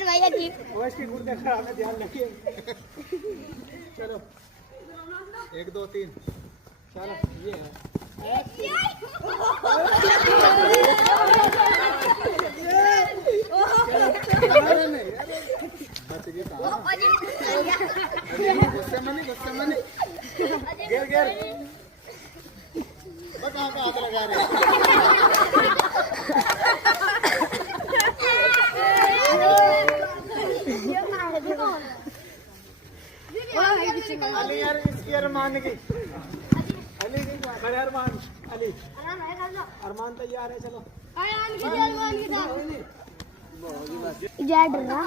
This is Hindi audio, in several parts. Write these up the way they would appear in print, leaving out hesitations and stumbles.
अरे भैया जी वो इसकी गुर्दे खराब है, ध्यान रखिए। चलो 1 2 3 चलो ये है गुस्से में नहीं गिर गिर कहाँ का हाथ लगा रहे अली यार इसकी अरमान की अली बड़े अरमान अली अरमान तैयार है चलो जय डर रहा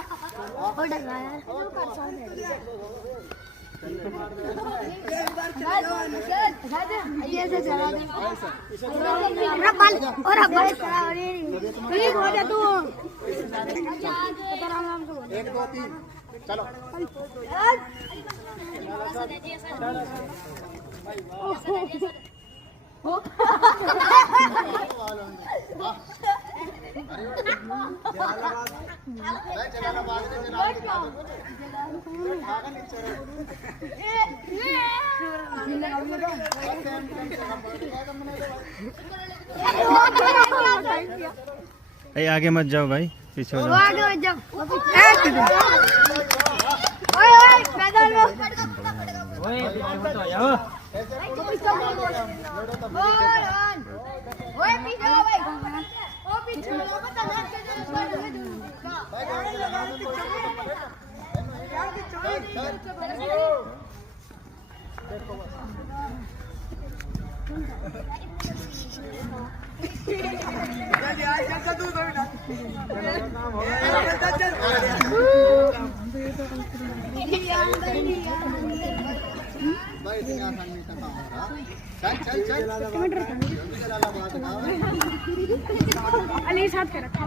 और डर रहा यार ये से चला दे और अब प्लीज हो जा तू 1 2 3 चलो अरे आगे मत जाओ भाई, पीछे हो जाओ। आगे मत जाओ। ओए ओए पैदल लो। ओए मत आओ। ओए पीछे हो भाई। ओ पीछे हो मत हाथ के अली साथ के रखा